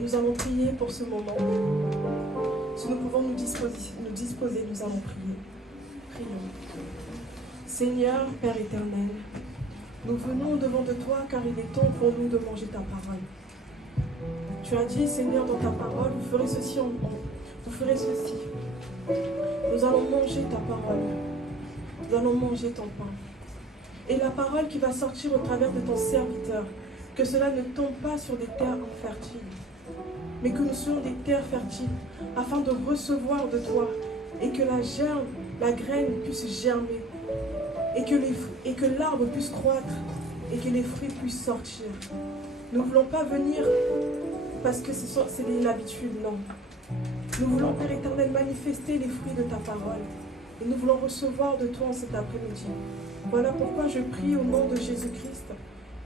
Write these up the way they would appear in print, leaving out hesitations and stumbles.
nous allons prier pour ce moment. Si nous pouvons nous disposer, nous allons prier. Prions. Seigneur, Père éternel, nous venons devant de toi car il est temps pour nous de manger ta parole. Tu as dit, Seigneur, dans ta parole, vous ferez ceci vous ferez ceci. Nous allons manger ta parole. Nous allons manger ton pain. Et la parole qui va sortir au travers de ton serviteur, que cela ne tombe pas sur des terres infertiles, mais que nous soyons des terres fertiles, afin de recevoir de toi, et que la germe, la graine puisse germer, et que l'arbre puisse croître, et que les fruits puissent sortir. Nous ne voulons pas venir parce que c'est l'habitude, non. Nous voulons, Père éternel, manifester les fruits de ta parole, et nous voulons recevoir de toi en cet après-midi. Voilà pourquoi je prie au nom de Jésus-Christ,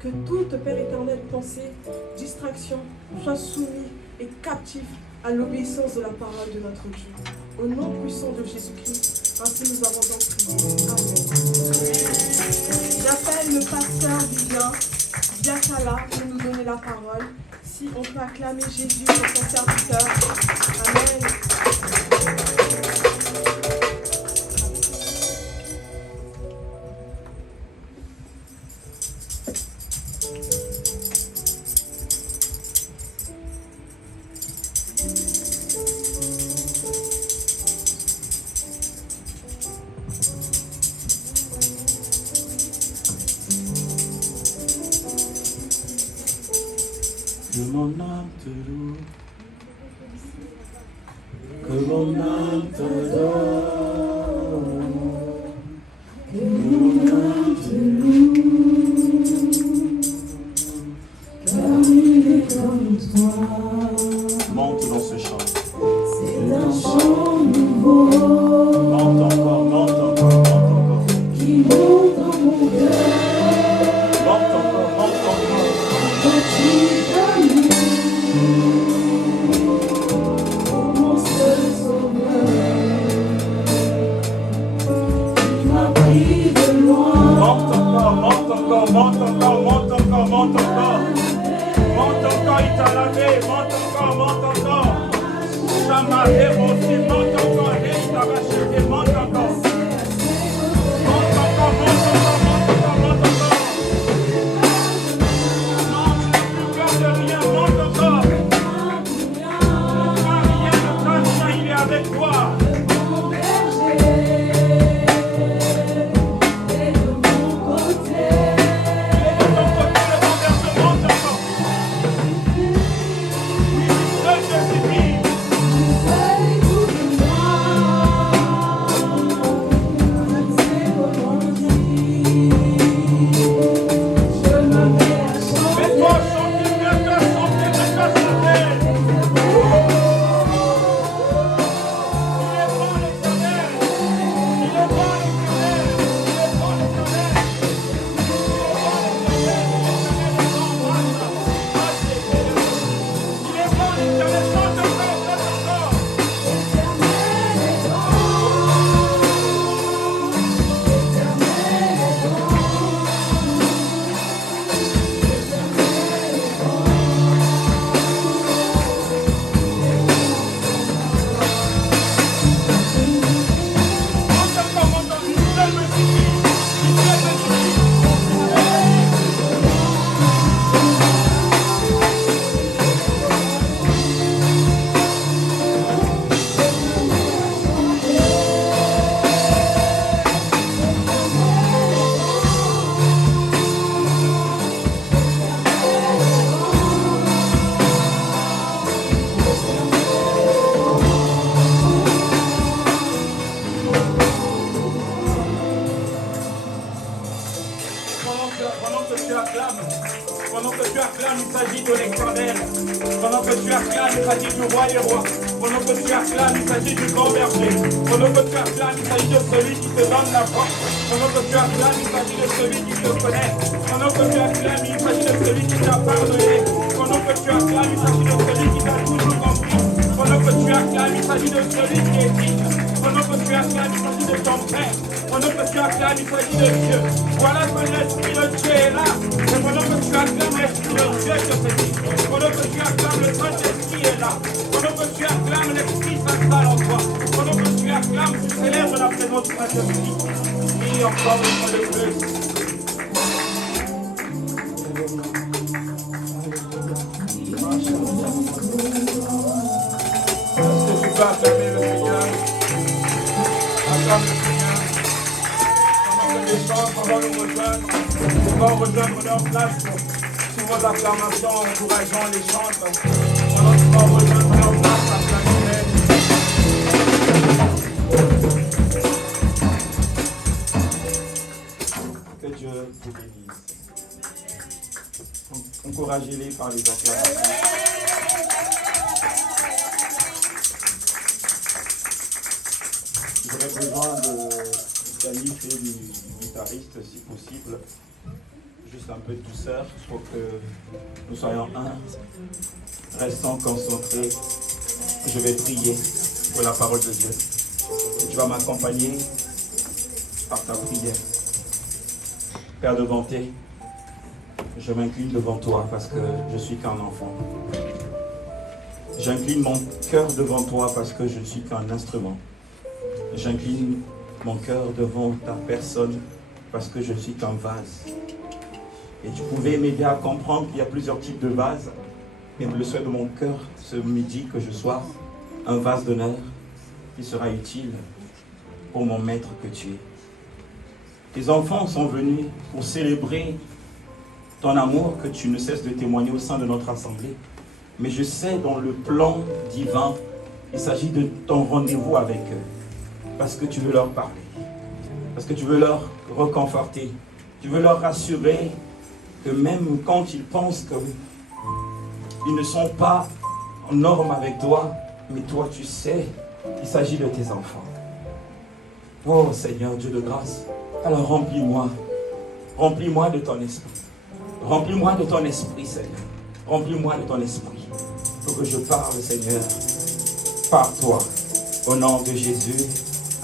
que toute, Père éternel, pensée, distraction, soit soumise et captive à l'obéissance de la parole de notre Dieu. Au nom puissant de Jésus-Christ, ainsi nous avons donc prié. Amen. J'appelle le pasteur Vivien Diakala pour nous donner la parole. Si on peut acclamer Jésus pour son serviteur. Amen. Que mon âme te loue, que mon âme t'adore, que mon âme te loue, car il est comme toi. Monte dans ce chant. C'est un chant nouveau. Monte encore, monte encore, monte encore. Qui monte dans mon cœur. Monte encore, monte encore. Mon seul sauveur, il m'a pris de loin. Monte encore, monte encore, monte encore, monte encore, monte encore. Monte encore, il t'a lavé, monte encore, monte encore. Ça m'a démonté, monte encore, il t'a racheté, monte encore. Monte encore, monte encore, monte encore, monte encore. Avec toi. Mon berger est de mon côté. Il est de ton côté, le bon berger monte encore. Oui, seul je suffis. Seul écoute-moi. C'est comment dire. Je me mets à chanter. Mets-toi chanter, mets-toi chanter, mets-toi chanter. Pendant que tu acclames, il s'agit de l'Éternel. Pendant que tu acclames, il s'agit du roi des rois. Pendant que tu acclames, il s'agit du grand berger. Pendant que tu acclames, il s'agit de celui qui te donne la force. Pendant que tu acclames, il s'agit de celui qui te connaît. Pendant que tu acclames, il s'agit de celui qui t'a pardonné. Pendant que tu acclames, il s'agit de celui qui t'a toujours compris. Pendant Pendant que tu acclames, il s'agit de celui qui est digne. Pendant que tu acclames, il s'agit de ton Père. Pendant que tu acclames, il s'agit de Dieu. Voilà que l'Esprit de Dieu est là. Et pendant que tu acclames, l'Esprit de Dieu te saisit. Pendant que tu acclames, le Saint-Esprit est là. Pendant que tu acclames, l'Esprit s'installe en toi. Pendant que tu acclames, tu célèbres la présence du Saint-Esprit. Et encore une fois de plus. Est-ce que tu peux acclamer le Seigneur? Acclame le Seigneur. Pendant que les chants vont nous rejoindre, ils vont rejoindre leur place. Sur vos acclamations, encourageant les chants. Pendant qu'ils vont rejoindre leur place, acclamez-les. Que Dieu vous bénisse. Encouragez-les par les acclamations. J'aurais besoin de Yannick et du guitariste, si possible. Juste un peu de douceur pour que nous soyons un. Restons concentrés. Je vais prier pour la parole de Dieu. Et tu vas m'accompagner par ta prière. Père de bonté, je m'incline devant toi parce que je suis qu'un enfant. J'incline mon cœur devant toi parce que je ne suis qu'un instrument. J'incline mon cœur devant ta personne parce que je ne suis qu'un vase. Et tu pouvais m'aider à comprendre qu'il y a plusieurs types de vases. Et le souhait de mon cœur ce midi que je sois un vase d'honneur qui sera utile pour mon maître que tu es. Tes enfants sont venus pour célébrer ton amour que tu ne cesses de témoigner au sein de notre assemblée. Mais je sais, dans le plan divin, il s'agit de ton rendez-vous avec eux. Parce que tu veux leur parler. Parce que tu veux leur reconforter. Tu veux leur rassurer que même quand ils pensent qu'ils ne sont pas en norme avec toi, mais toi tu sais qu'il s'agit de tes enfants. Oh Seigneur, Dieu de grâce, alors remplis-moi. Remplis-moi de ton esprit. Remplis-moi de ton esprit, Seigneur. Remplis-moi de ton esprit. Pour que je parle, Seigneur, par toi. Au nom de Jésus.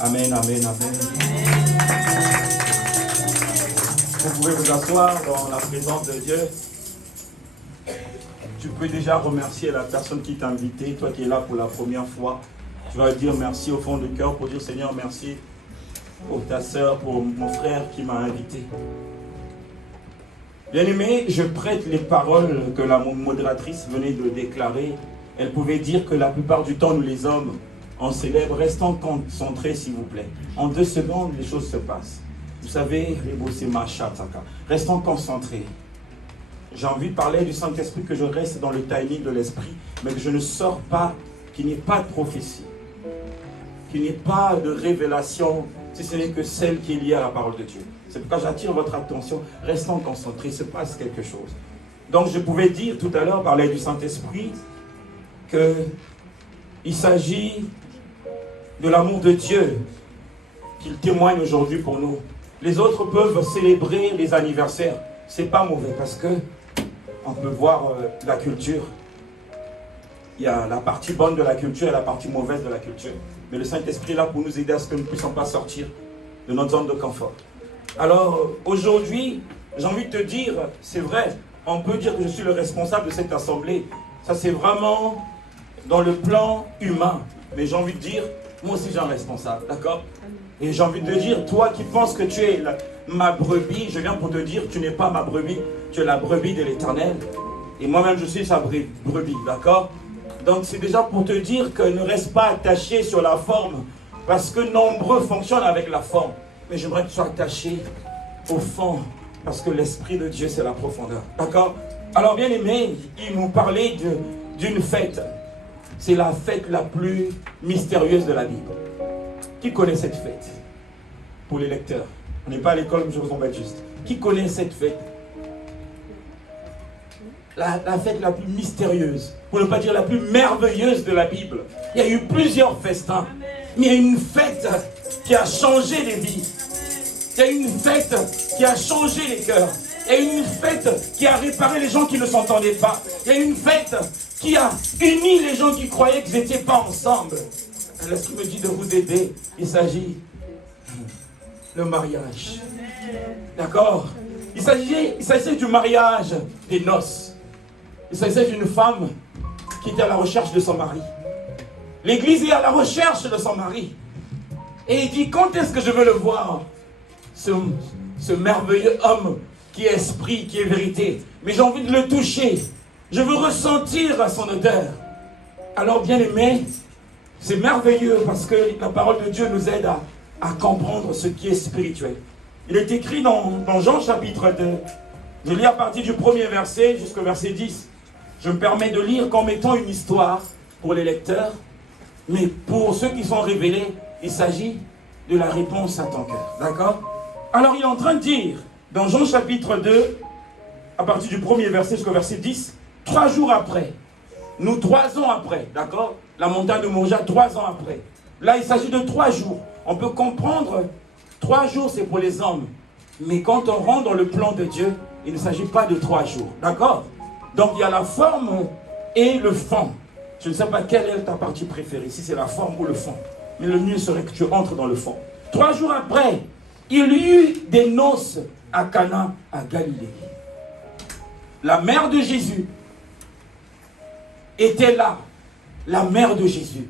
Amen, amen, amen. Vous pouvez vous asseoir dans la présence de Dieu. Tu peux déjà remercier la personne qui t'a invité, toi qui es là pour la première fois. Tu vas dire merci au fond du cœur pour dire Seigneur, merci pour ta soeur, pour mon frère qui m'a invité. Bien-aimé, je prête les paroles que la modératrice venait de déclarer. Elle pouvait dire que la plupart du temps, nous les hommes, on célèbre. Restons concentrés, s'il vous plaît. En 2 secondes, les choses se passent. Vous savez, restons concentrés. J'ai envie de parler du Saint-Esprit, que je reste dans le timing de l'Esprit, mais que je ne sors pas, qu'il n'y ait pas de prophétie, qu'il n'y ait pas de révélation, si ce n'est que celle qui est liée à la parole de Dieu. C'est pourquoi j'attire votre attention. Restons concentrés, il se passe quelque chose. Donc je pouvais dire tout à l'heure, parler du Saint-Esprit, qu'il s'agit de l'amour de Dieu qu'il témoigne aujourd'hui pour nous. Les autres peuvent célébrer les anniversaires. C'est pas mauvais parce que on peut voir la culture. Il y a la partie bonne de la culture et la partie mauvaise de la culture. Mais le Saint-Esprit est là pour nous aider à ce que nous ne puissions pas sortir de notre zone de confort. Alors aujourd'hui, j'ai envie de te dire, c'est vrai, on peut dire que je suis le responsable de cette assemblée. Ça c'est vraiment dans le plan humain. Mais j'ai envie de dire, moi aussi j'ai un responsable, d'accord? Et j'ai envie de te dire, toi qui penses que tu es ma brebis, je viens pour te dire, tu n'es pas ma brebis, tu es la brebis de l'Éternel. Et moi-même je suis sa brebis, d'accord? Donc c'est déjà pour te dire que ne reste pas attaché sur la forme, parce que nombreux fonctionnent avec la forme. Mais j'aimerais que tu sois attaché au fond, parce que l'Esprit de Dieu c'est la profondeur, d'accord? Alors bien aimé, il nous parlait d'une fête. C'est la fête la plus mystérieuse de la Bible. Qui connaît cette fête? Pour les lecteurs. On n'est pas à l'école, mais je vous embête juste. Qui connaît cette fête? La fête la plus mystérieuse, pour ne pas dire la plus merveilleuse de la Bible. Il y a eu plusieurs festins, mais il y a une fête qui a changé les vies. Il y a une fête qui a changé les cœurs. Il y a une fête qui a réparé les gens qui ne s'entendaient pas. Il y a une fête qui a uni les gens qui croyaient qu'ils n'étaient pas ensemble. L'Esprit me dit de vous aider. Il s'agit le mariage. D'accord? Il s'agissait du mariage des noces. Il s'agissait d'une femme qui était à la recherche de son mari. L'église est à la recherche de son mari. Et il dit, quand est-ce que je veux le voir? Ce merveilleux homme qui est esprit, qui est vérité. Mais j'ai envie de le toucher. Je veux ressentir son odeur. Alors, bien aimé, c'est merveilleux parce que la parole de Dieu nous aide à comprendre ce qui est spirituel. Il est écrit dans Jean chapitre 2. Je lis à partir du premier verset jusqu'au verset 10. Je me permets de lire comme étant une histoire pour les lecteurs. Mais pour ceux qui sont révélés, il s'agit de la réponse à ton cœur. D'accord? Alors il est en train de dire, dans Jean chapitre 2, à partir du premier verset jusqu'au verset 10, 3 jours après, nous 3 ans après, d'accord? La montagne de Moria, 3 ans après. Là, il s'agit de 3 jours. On peut comprendre, 3 jours, c'est pour les hommes. Mais quand on rentre dans le plan de Dieu, il ne s'agit pas de 3 jours. D'accord? Donc, il y a la forme et le fond. Je ne sais pas quelle est ta partie préférée, si c'est la forme ou le fond. Mais le mieux serait que tu entres dans le fond. 3 jours après, il y eut des noces à Cana, à Galilée. La mère de Jésus était là. La mère de Jésus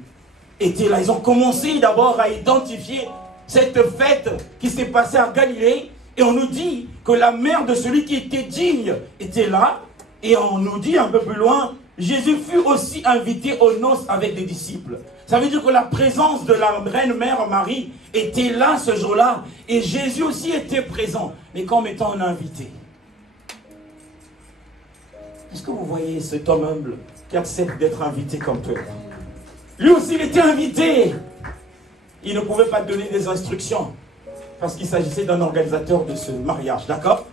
était là. Ils ont commencé d'abord à identifier cette fête qui s'est passée à Galilée. Et on nous dit que la mère de celui qui était digne était là. Et on nous dit un peu plus loin, Jésus fut aussi invité aux noces avec des disciples. Ça veut dire que la présence de la reine mère Marie était là ce jour-là. Et Jésus aussi était présent, mais comme étant un invité. Est-ce que vous voyez cet homme humble qui accepte d'être invité comme toi? Lui aussi, il était invité. Il ne pouvait pas donner des instructions parce qu'il s'agissait d'un organisateur de ce mariage, d'accord?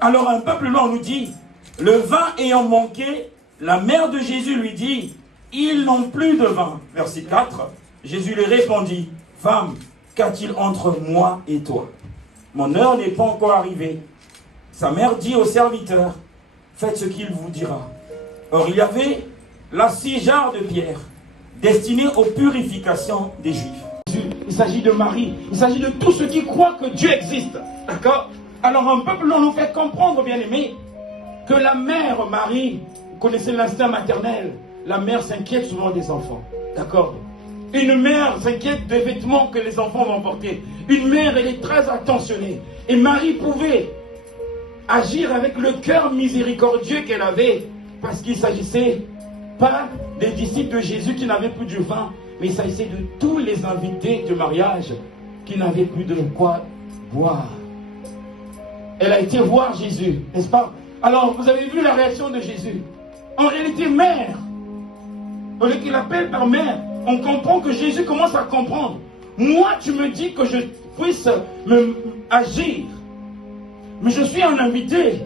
Alors, un peu plus loin, on nous dit, le vin ayant manqué, la mère de Jésus lui dit, ils n'ont plus de vin. Verset 4, Jésus lui répondit, femme, qu'a-t-il entre moi et toi? Mon heure n'est pas encore arrivée. Sa mère dit au serviteur, faites ce qu'il vous dira. Or, il y avait là 6 jarres de pierre destinés aux purifications des Juifs. Il s'agit de Marie, il s'agit de tous ceux qui croient que Dieu existe. D'accord? Alors, un peu plus loin, nous fait comprendre, bien aimé, que la mère Marie, vous connaissez l'instinct maternel, la mère s'inquiète souvent des enfants. D'accord? Une mère s'inquiète des vêtements que les enfants vont porter. Une mère, elle est très attentionnée. Et Marie pouvait agir avec le cœur miséricordieux qu'elle avait, parce qu'il s'agissait pas des disciples de Jésus qui n'avaient plus du vin, mais il s'agissait de tous les invités du mariage qui n'avaient plus de quoi boire. Elle a été voir Jésus, n'est-ce pas? Alors, vous avez vu la réaction de Jésus. En réalité, mère, au lieu qu'il l'appelle par mère, on comprend que Jésus commence à comprendre. Moi, tu me dis que je puisse agir, mais je suis un invité.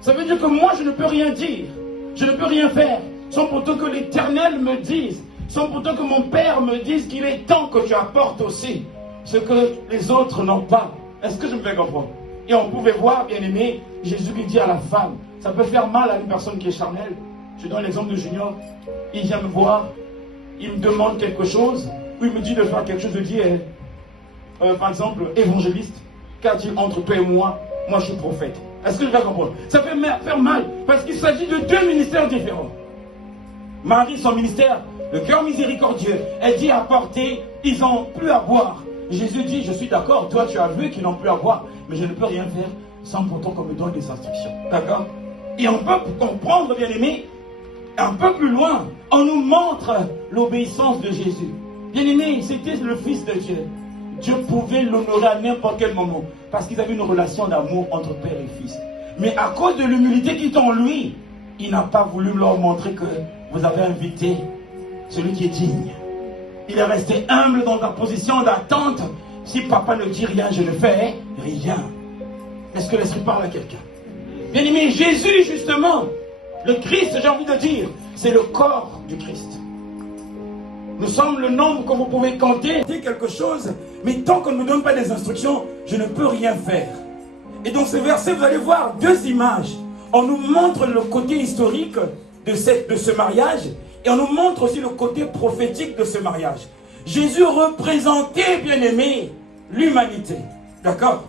Ça veut dire que moi, je ne peux rien dire. Je ne peux rien faire. Sans pourtant que l'Éternel me dise, sans pourtant que mon Père me dise qu'il est temps que tu apportes aussi ce que les autres n'ont pas. Est-ce que je me fais comprendre? Et on pouvait voir, bien aimé, Jésus lui dit à la femme, ça peut faire mal à une personne qui est charnelle. Je donne l'exemple de Junior. Il vient me voir, il me demande quelque chose, ou il me dit de faire quelque chose, je dis, par exemple, évangéliste, qu'a-t-il entre toi et moi? Moi, je suis prophète. Est-ce que je vais comprendre? Ça peut faire mal, parce qu'il s'agit de 2 ministères différents. Marie, son ministère, le cœur miséricordieux, elle dit apporter, ils n'ont plus à boire. Jésus dit, je suis d'accord, toi tu as vu qu'ils n'ont plus à boire, mais je ne peux rien faire sans pourtant qu'on me donne des instructions. D'accord? Et on peut comprendre, bien aimé, un peu plus loin, on nous montre l'obéissance de Jésus. Bien aimé, c'était le Fils de Dieu. Dieu pouvait l'honorer à n'importe quel moment, parce qu'ils avaient une relation d'amour entre père et fils. Mais à cause de l'humilité qui est en lui, il n'a pas voulu leur montrer que vous avez invité celui qui est digne. Il est resté humble dans la position d'attente. Si papa ne dit rien, je ne fais rien. Est-ce que l'Esprit parle à quelqu'un? Bien aimé, Jésus, justement, le Christ, j'ai envie de dire, c'est le corps du Christ. Nous sommes le nombre que vous pouvez compter. Dire quelque chose, mais tant qu'on ne me donne pas des instructions, je ne peux rien faire. Et dans ce verset, vous allez voir 2 images. On nous montre le côté historique de ce mariage et on nous montre aussi le côté prophétique de ce mariage. Jésus représentait, bien aimé, l'humanité. D'accord?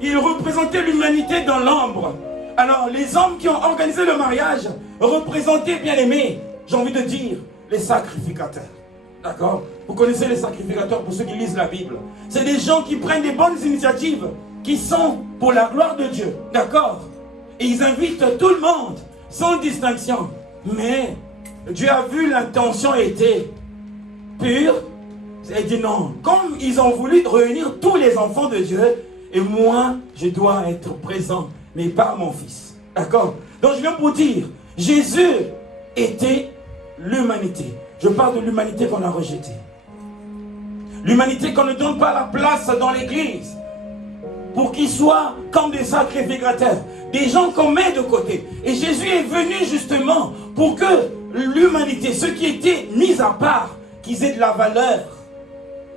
Il représentait l'humanité dans l'ombre. Alors, les hommes qui ont organisé le mariage représentaient, bien aimé, j'ai envie de dire, les sacrificateurs. D'accord? Vous connaissez les sacrificateurs pour ceux qui lisent la Bible. C'est des gens qui prennent des bonnes initiatives, qui sont pour la gloire de Dieu. D'accord? Et ils invitent tout le monde, sans distinction. Mais Dieu a vu l'intention était pure. Il dit non. Comme ils ont voulu réunir tous les enfants de Dieu, et moi, je dois être présent, mais pas mon fils. D'accord? Donc je viens pour dire, Jésus était l'humanité. Je parle de l'humanité qu'on a rejetée. L'humanité qu'on ne donne pas la place dans l'église. Pour qu'ils soient comme des sacrificateurs. Des gens qu'on met de côté. Et Jésus est venu justement pour que l'humanité, ceux qui étaient mis à part, qu'ils aient de la valeur.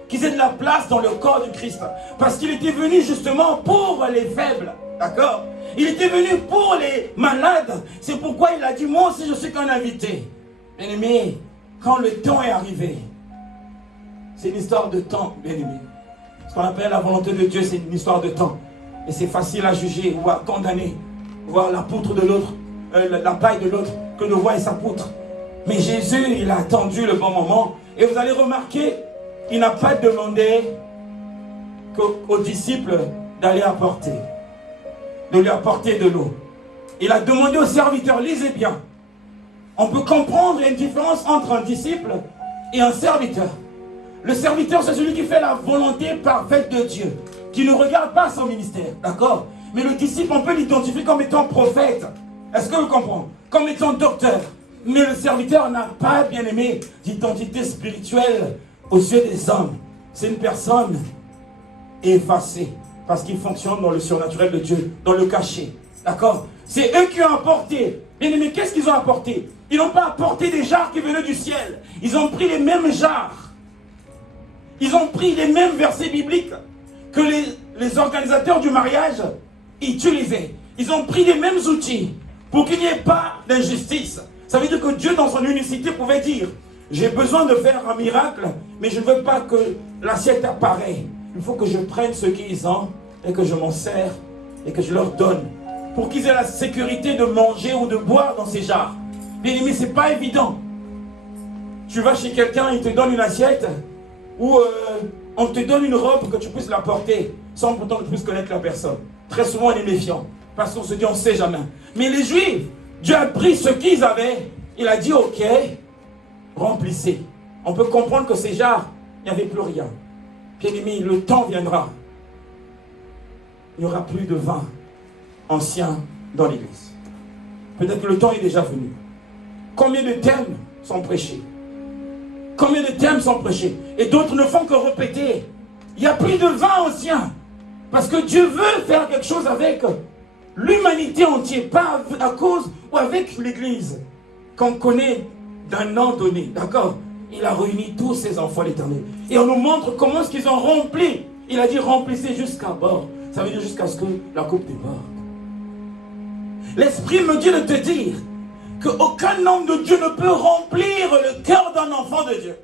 Qu'ils aient de la place dans le corps du Christ. Parce qu'il était venu justement pour les faibles. D'accord? Il était venu pour les malades. C'est pourquoi il a dit, moi aussi je suis qu'un invité. Bien aimé, quand le temps est arrivé, c'est une histoire de temps, bien aimé. Ce qu'on appelle la volonté de Dieu, c'est une histoire de temps. Et c'est facile à juger ou à condamner. Voir la poutre de l'autre, la paille de l'autre, que de voir sa poutre. Mais Jésus, il a attendu le bon moment. Et vous allez remarquer, il n'a pas demandé aux disciples d'aller apporter, de lui apporter de l'eau. Il a demandé aux serviteurs, lisez bien. On peut comprendre une différence entre un disciple et un serviteur. Le serviteur, c'est celui qui fait la volonté parfaite de Dieu, qui ne regarde pas son ministère, d'accord? Mais le disciple, on peut l'identifier comme étant prophète. Est-ce que vous comprenez? Comme étant docteur. Mais le serviteur n'a pas, bien aimé, d'identité spirituelle aux yeux des hommes. C'est une personne effacée, parce qu'il fonctionne dans le surnaturel de Dieu, dans le cachet, d'accord? C'est eux qui ont apporté. Bien aimé, qu'est-ce qu'ils ont apporté? Ils n'ont pas apporté des jarres qui venaient du ciel. Ils ont pris les mêmes jarres. Ils ont pris les mêmes versets bibliques que les organisateurs du mariage utilisaient. Ils ont pris les mêmes outils pour qu'il n'y ait pas d'injustice. Ça veut dire que Dieu, dans son unicité, pouvait dire, j'ai besoin de faire un miracle, mais je ne veux pas que l'assiette apparaisse. Il faut que je prenne ce qu'ils ont et que je m'en sers et que je leur donne pour qu'ils aient la sécurité de manger ou de boire dans ces jarres. Bien aimé, ce n'est pas évident. Tu vas chez quelqu'un, il te donne une assiette ou on te donne une robe que tu puisses la porter sans pourtant que tu puisses connaître la personne. Très souvent, on est méfiant parce qu'on se dit, on ne sait jamais. Mais les Juifs, Dieu a pris ce qu'ils avaient. Il a dit, ok, remplissez. On peut comprendre que ces jarres, il n'y avait plus rien. Bien aimé, le temps viendra. Il n'y aura plus de vin ancien dans l'église. Peut-être que le temps est déjà venu. Combien de thèmes sont prêchés? Combien de thèmes sont prêchés? Et d'autres ne font que répéter. Il n'y a plus de vin ancien. Parce que Dieu veut faire quelque chose avec l'humanité entière. Pas à cause ou avec l'église qu'on connaît d'un an donné. D'accord? Il a réuni tous ses enfants l'Éternel. Et on nous montre comment est-ce qu'ils ont rempli. Il a dit remplissez jusqu'à bord. Ça veut dire jusqu'à ce que la coupe déborde. L'Esprit me dit de te dire qu'aucun homme de Dieu ne peut remplir le cœur d'un enfant de Dieu.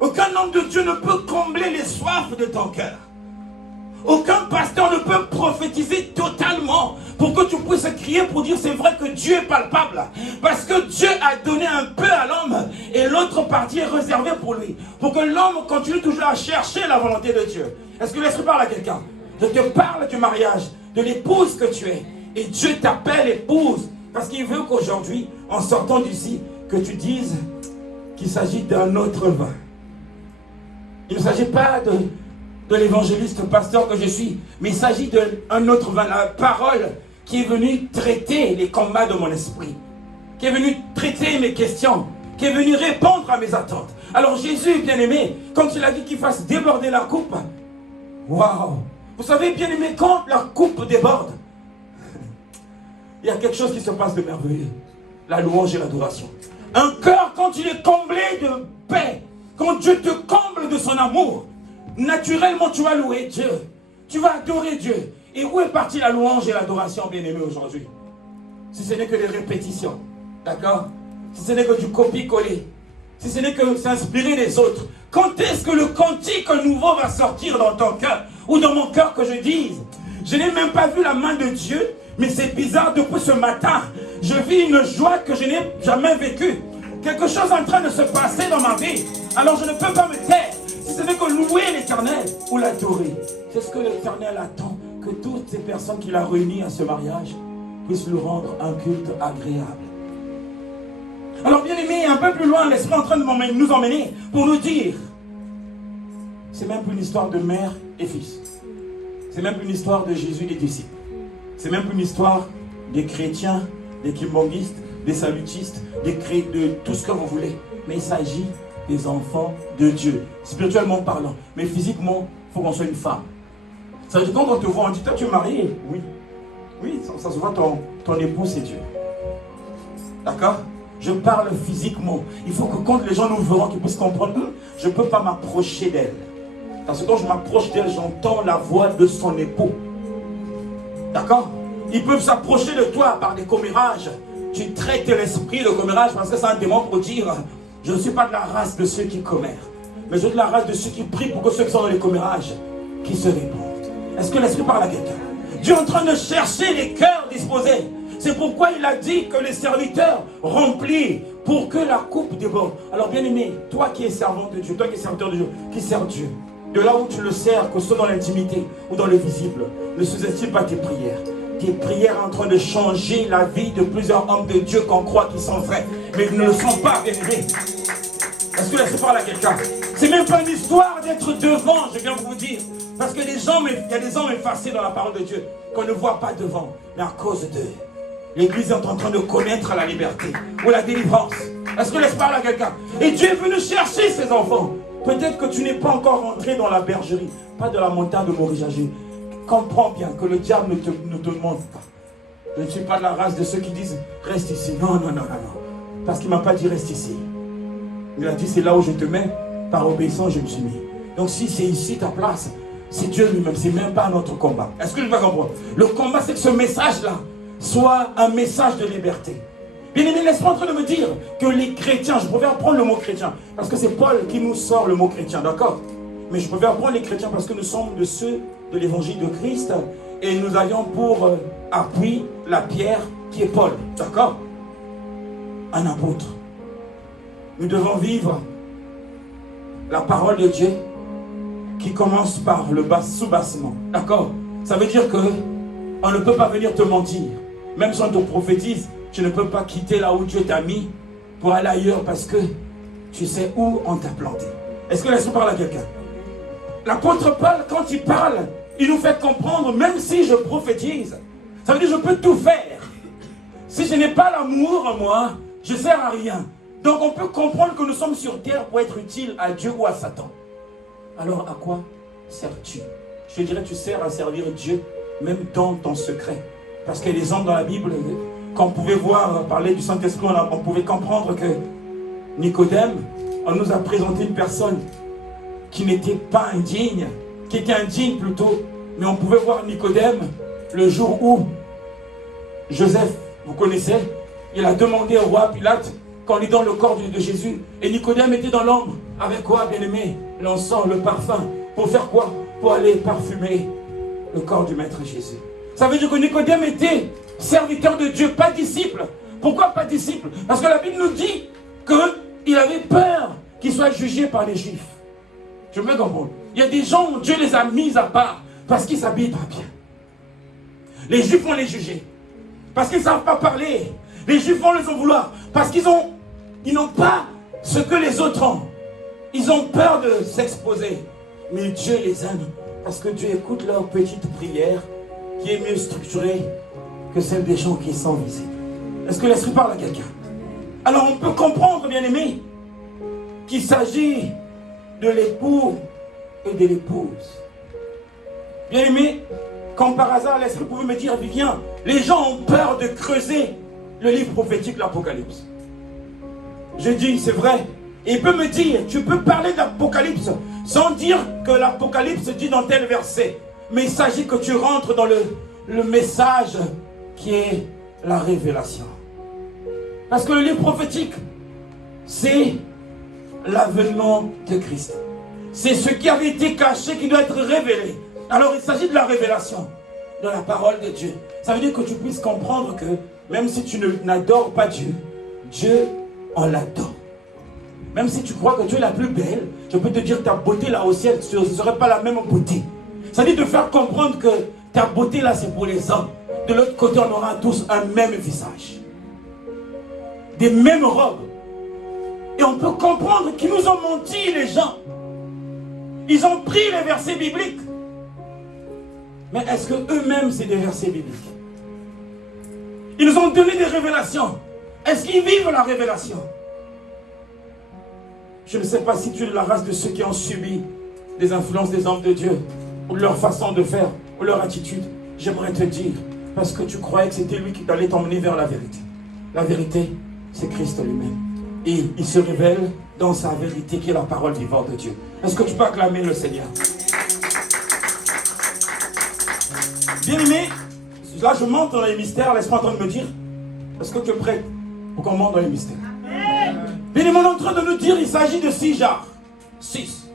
Aucun homme de Dieu ne peut combler les soifs de ton cœur. Aucun pasteur ne peut prophétiser totalement pour que tu puisses crier pour dire c'est vrai que Dieu est palpable. Parce que Dieu a donné un peu à l'homme et l'autre partie est réservée pour lui. Pour que l'homme continue toujours à chercher la volonté de Dieu. Est-ce que l'Esprit parle à quelqu'un? Je te parle du mariage, de l'épouse que tu es. Et Dieu t'appelle épouse. Parce qu'il veut qu'aujourd'hui, en sortant d'ici, que tu dises qu'il s'agit d'un autre vin. Il ne s'agit pas de l'évangéliste pasteur que je suis, mais il s'agit d'un autre vin, la parole qui est venue traiter les combats de mon esprit, qui est venue traiter mes questions, qui est venue répondre à mes attentes. Alors Jésus, bien aimé, quand il a dit qu'il fasse déborder la coupe, waouh! Vous savez, bien aimé, quand la coupe déborde, il y a quelque chose qui se passe de merveilleux. La louange et l'adoration. Un cœur, quand il est comblé de paix, quand Dieu te comble de son amour, naturellement tu vas louer Dieu. Tu vas adorer Dieu. Et où est partie la louange et l'adoration, bien-aimé, aujourd'hui? Si ce n'est que des répétitions. D'accord? Si ce n'est que du copier-coller, si ce n'est que s'inspirer des autres, quand est-ce que le cantique nouveau va sortir dans ton cœur ou dans mon cœur que je dise? Je n'ai même pas vu la main de Dieu, mais c'est bizarre, depuis ce matin, je vis une joie que je n'ai jamais vécue. Quelque chose est en train de se passer dans ma vie. Alors je ne peux pas me taire. Si ce n'est que louer l'Éternel ou l'adorer. C'est ce que l'Éternel attend, que toutes ces personnes qu'il a réunies à ce mariage puissent lui rendre un culte agréable. Alors bien aimé, un peu plus loin, l'Esprit est en train de nous emmener pour nous dire, c'est même plus une histoire de mère et fils. C'est même plus une histoire de Jésus et des disciples. C'est même plus une histoire des chrétiens, des kimbongistes, des salutistes, de tout ce que vous voulez. Mais il s'agit des enfants de Dieu, spirituellement parlant. Mais physiquement, il faut qu'on soit une femme. Ça veut dire quand on te voit, on dit, toi tu es marié? Oui. Oui, ça se voit, ton époux c'est Dieu. D'accord? Je parle physiquement. Il faut que quand les gens nous verront, qu'ils puissent comprendre, je ne peux pas m'approcher d'elle. Parce que quand je m'approche d'elle, j'entends la voix de son époux. D'accord? Ils peuvent s'approcher de toi par des commérages. Tu traites l'esprit de commérage parce que c'est un démon pour dire, je ne suis pas de la race de ceux qui commèrent, mais je suis de la race de ceux qui prient pour que ceux qui sont dans les commérages, qui se répandent. Est-ce que l'esprit parle à quelqu'un? Dieu est en train de chercher les cœurs disposés. C'est pourquoi il a dit que les serviteurs remplissent pour que la coupe déborde. Alors bien aimé, toi qui es servant de Dieu, toi qui es serviteur de Dieu, qui sert Dieu, de là où tu le sers, que ce soit dans l'intimité ou dans le visible, ne sous-estime pas tes prières. Tes prières sont en train de changer la vie de plusieurs hommes de Dieu qu'on croit qu'ils sont vrais, mais ils ne le sont pas, bien aimé. Est-ce que laissez parler à quelqu'un? C'est même pas une histoire d'être devant, je viens de vous dire. Parce que il y a des hommes effacés dans la parole de Dieu qu'on ne voit pas devant, mais à cause d'eux. L'église est en train de connaître la liberté ou la délivrance. Est-ce que laisse parler à quelqu'un? Et Dieu est venu chercher ses enfants. Peut-être que tu n'es pas encore rentré dans la bergerie, pas de la montagne de Morigagé. Comprends bien que le diable ne te demande pas. Je ne suis pas de la race de ceux qui disent reste ici. Non, non, non, non, non. Parce qu'il ne m'a pas dit reste ici. Il a dit c'est là où je te mets. Par obéissance, je me suis mis. Donc si c'est ici ta place, c'est Dieu lui-même. C'est même pas notre combat. Est-ce que je vais comprendre? Le combat, c'est que ce message-là soit un message de liberté. Bien aimé, laisse-moi en train de me dire que les chrétiens, je préfère prendre le mot chrétien, parce que c'est Paul qui nous sort le mot chrétien, d'accord? Mais je préfère prendre les chrétiens parce que nous sommes de ceux de l'évangile de Christ et nous ayons pour appui la pierre qui est Paul, d'accord? Un apôtre. Nous devons vivre la parole de Dieu qui commence par le sous-bassement, d'accord? Ça veut dire que on ne peut pas venir te mentir. Même si on te prophétise, tu ne peux pas quitter là où Dieu t'a mis pour aller ailleurs parce que tu sais où on t'a planté. Est-ce que laisse-moi parler à quelqu'un? L'apôtre Paul, quand il parle, il nous fait comprendre, même si je prophétise, ça veut dire que je peux tout faire. Si je n'ai pas l'amour en moi, je ne sers à rien. Donc on peut comprendre que nous sommes sur terre pour être utiles à Dieu ou à Satan. Alors à quoi sers-tu? Je te dirais, tu sers à servir Dieu, même dans ton secret. Parce que les hommes dans la Bible, quand on pouvait voir, parler du Saint-Esprit, on pouvait comprendre que Nicodème, on nous a présenté une personne qui n'était pas indigne, qui était indigne plutôt, mais on pouvait voir Nicodème le jour où Joseph, vous connaissez, il a demandé au roi Pilate qu'on lui donne le corps de Jésus, et Nicodème était dans l'ombre, avec quoi, bien aimé? L'encens, le parfum, pour faire quoi? Pour aller parfumer le corps du Maître Jésus. Ça veut dire que Nicodème était serviteur de Dieu, pas disciple. Pourquoi pas disciple? Parce que la Bible nous dit qu'il avait peur qu'il soit jugé par les Juifs. Je me comprends. Il y a des gens où Dieu les a mis à part parce qu'ils s'habillent pas bien. Les Juifs vont les juger parce qu'ils ne savent pas parler. Les Juifs vont les en vouloir parce qu'ils n'ont pas ce que les autres ont. Ils ont peur de s'exposer. Mais Dieu les aime parce que Dieu écoute leur petite prière qui est mieux structurée que celle des gens qui sont visibles. Est-ce que l'esprit parle à quelqu'un? Alors on peut comprendre, bien aimé, qu'il s'agit de l'époux et de l'épouse. Bien aimé, comme par hasard, l'esprit pouvait me dire, Vivien, les gens ont peur de creuser le livre prophétique, l'Apocalypse. Je dis, c'est vrai. Et il peut me dire, tu peux parler d'Apocalypse sans dire que l'Apocalypse dit dans tel verset. Mais il s'agit que tu rentres dans le message qui est la révélation. Parce que le livre prophétique, c'est l'avènement de Christ. C'est ce qui avait été caché qui doit être révélé. Alors il s'agit de la révélation de la parole de Dieu. Ça veut dire que tu puisses comprendre que même si tu n'adores pas Dieu, Dieu, on l'adore. Même si tu crois que tu es la plus belle, je peux te dire que ta beauté là au ciel, ce ne serait pas la même beauté. Ça veut dire de faire comprendre que ta beauté là c'est pour les hommes. De l'autre côté, on aura tous un même visage. Des mêmes robes. Et on peut comprendre qu'ils nous ont menti les gens. Ils ont pris les versets bibliques. Mais est-ce qu'eux-mêmes c'est des versets bibliques? Ils nous ont donné des révélations. Est-ce qu'ils vivent la révélation? Je ne sais pas si tu es de la race de ceux qui ont subi des influences des hommes de Dieu, ou leur façon de faire, ou leur attitude. J'aimerais te dire, parce que tu croyais que c'était lui qui allait t'emmener vers la vérité. La vérité, c'est Christ lui-même. Et il se révèle dans sa vérité qui est la parole vivante de Dieu. Est-ce que tu peux acclamer le Seigneur? Bien-aimé, là je monte dans les mystères, laisse-moi en train de me dire, est-ce que tu es prêt pour qu'on monte dans les mystères? Bien-aimé, on est en train de nous dire, il s'agit de 6 jarres. 6.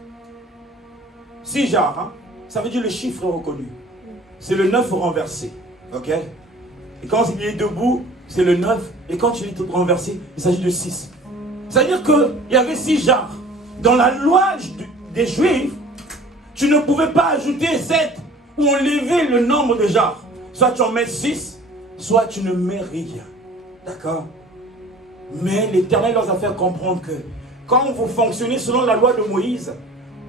6 jarres, hein? Ça veut dire le chiffre reconnu. C'est le 9 renversé. Ok? Et quand il est debout, c'est le 9. Et quand il est renversé, il s'agit de 6. C'est-à-dire qu'il y avait 6 jarres. Dans la loi des Juifs, tu ne pouvais pas ajouter 7 ou enlever le nombre de jarres. Soit tu en mets 6, soit tu ne mets rien. D'accord? Mais l'Éternel leur a fait comprendre que quand vous fonctionnez selon la loi de Moïse,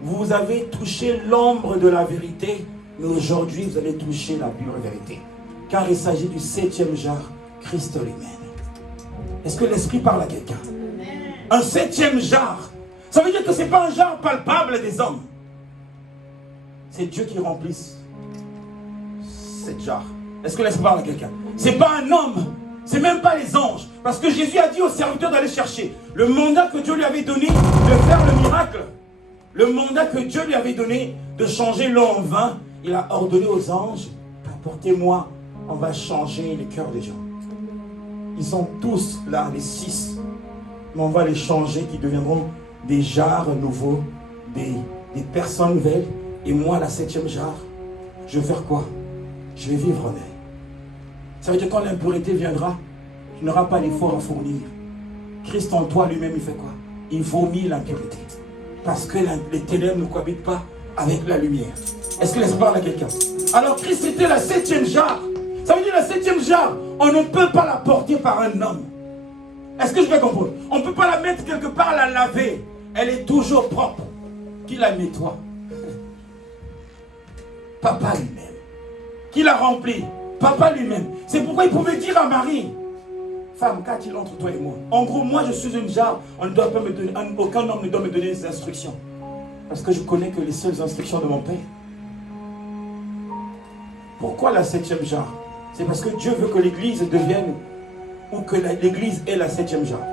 vous avez touché l'ombre de la vérité, mais aujourd'hui vous allez toucher la pure vérité. Car il s'agit du 7e jarre, Christ lui-même. Est-ce que l'Esprit parle à quelqu'un? Un 7e jarre. Ça veut dire que ce n'est pas un jarre palpable des hommes. C'est Dieu qui remplit cette jarre. Est-ce que l'Esprit parle à quelqu'un? Ce n'est pas un homme. Ce n'est même pas les anges. Parce que Jésus a dit aux serviteurs d'aller chercher. Le mandat que Dieu lui avait donné de faire le miracle. Le mandat que Dieu lui avait donné de changer l'eau en vin. Il a ordonné aux anges, apportez-moi, on va changer les cœurs des gens. Ils sont tous là, les 6. Mais on va les changer, qui deviendront des jarres nouveaux, des personnes nouvelles. Et moi, la 7e jarre, je vais faire quoi? Je vais vivre en elle. Ça veut dire que quand l'impureté viendra, tu n'auras pas d'effort à fournir. Christ en toi lui-même, il fait quoi? Il vomit l'impureté. Parce que les ténèbres ne cohabitent pas avec la lumière. Est-ce que l'Esprit parle à quelqu'un? Alors Christ était la 7e jarre. Ça veut dire la 7e jarre, on ne peut pas la porter par un homme. Est-ce que je vais comprendre? On ne peut pas la mettre quelque part, la laver. Elle est toujours propre. Qui la nettoie? Papa lui-même. Qui la remplit? Papa lui-même. C'est pourquoi il pouvait dire à Marie, femme, qu'a-t-il entre toi et moi? En gros, moi je suis une jarre, on ne doit pas me donner, aucun homme ne doit me donner des instructions. Parce que je connais que les seules instructions de mon Père. Pourquoi la 7e jarre? C'est parce que Dieu veut que l'Église devienne, ou que l'Église est la 7e jarre.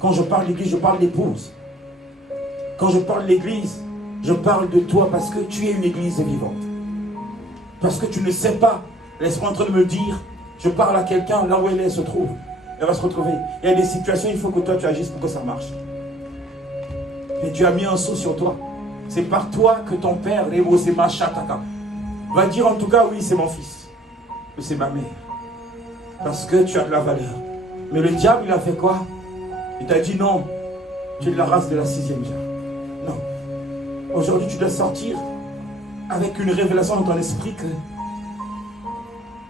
Quand je parle d'Église, je parle d'épouse. Quand je parle d'Église, je parle de toi parce que tu es une Église vivante. Parce que tu ne sais pas, laisse-moi en train de me dire, je parle à quelqu'un, là où elle se trouve. Elle va se retrouver. Il y a des situations, il faut que toi tu agisses pour que ça marche. Mais Dieu a mis un sceau sur toi. C'est par toi que ton père, va dire en tout cas, oui, c'est mon fils. Mais c'est ma mère. Parce que tu as de la valeur. Mais le diable, il a fait quoi? Il t'a dit non, tu es de la race de la 6e jarre. Non. Aujourd'hui, tu dois sortir avec une révélation dans ton esprit que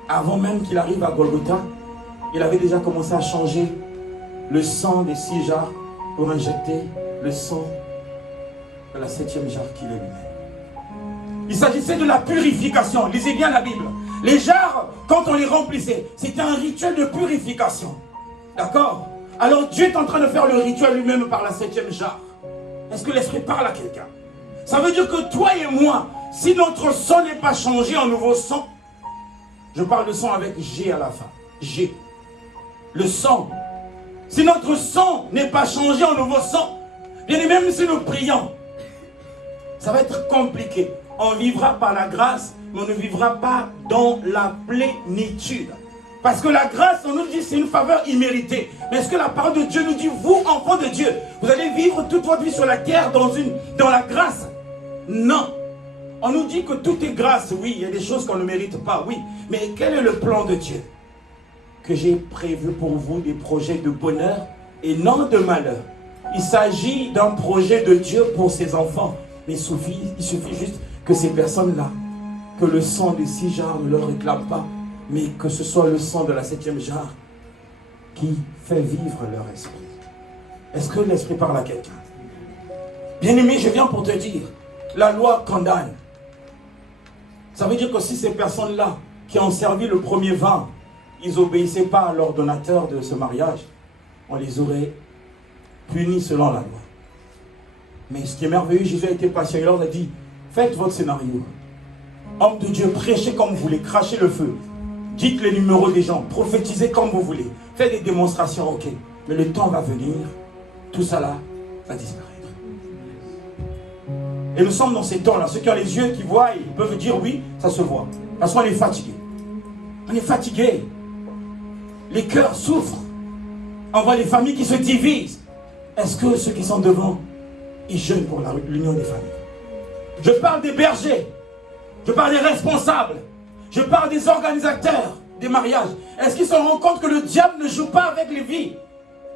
avant même qu'il arrive à Golgotha, il avait déjà commencé à changer le sang des 6 jarres pour injecter le sang de la 7e jarre qu'il est lui-même. Il s'agissait de la purification. Lisez bien la Bible. Les jarres, quand on les remplissait, c'était un rituel de purification. D'accord? Alors Dieu est en train de faire le rituel lui-même par la 7e jarre. Est-ce que l'Esprit parle à quelqu'un? Ça veut dire que toi et moi, si notre sang n'est pas changé en nouveau sang, je parle de sang avec G à la fin. G. Le sang. Si notre sang n'est pas changé en nouveau sang, bien et même si nous prions, ça va être compliqué. On vivra par la grâce, mais on ne vivra pas dans la plénitude. Parce que la grâce, on nous dit, c'est une faveur imméritée. Mais est-ce que la parole de Dieu nous dit, vous, enfants de Dieu, vous allez vivre toute votre vie sur la terre dans la grâce? Non. On nous dit que tout est grâce, oui, il y a des choses qu'on ne mérite pas, oui. Mais quel est le plan de Dieu? Que j'ai prévu pour vous des projets de bonheur et non de malheur. Il s'agit d'un projet de Dieu pour ses enfants. Mais il suffit juste que ces personnes-là, que le sang des 6 jarres ne leur réclame pas, mais que ce soit le sang de la 7e jarre qui fait vivre leur esprit. Est-ce que l'esprit parle à quelqu'un? Bien-aimé, je viens pour te dire, la loi condamne. Ça veut dire que si ces personnes-là qui ont servi le premier vin, ils n'obéissaient pas à l'ordonnateur de ce mariage, on les aurait punis selon la loi. Mais ce qui est merveilleux, Jésus a été patient. Il leur a dit, faites votre scénario. Homme de Dieu, prêchez comme vous voulez, crachez le feu. Dites les numéros des gens, prophétisez comme vous voulez. Faites des démonstrations, ok. Mais le temps va venir, tout ça là va disparaître. Et nous sommes dans ces temps-là. Ceux qui ont les yeux qui voient, ils peuvent dire oui, ça se voit. Parce qu'on est fatigué. On est fatigué. Les cœurs souffrent. On voit les familles qui se divisent. Est-ce que ceux qui sont devant, ils jeûnent pour l'union des familles? Je parle des bergers. Je parle des responsables. Je parle des organisateurs des mariages. Est-ce qu'ils se rendent compte que le diable ne joue pas avec les vies?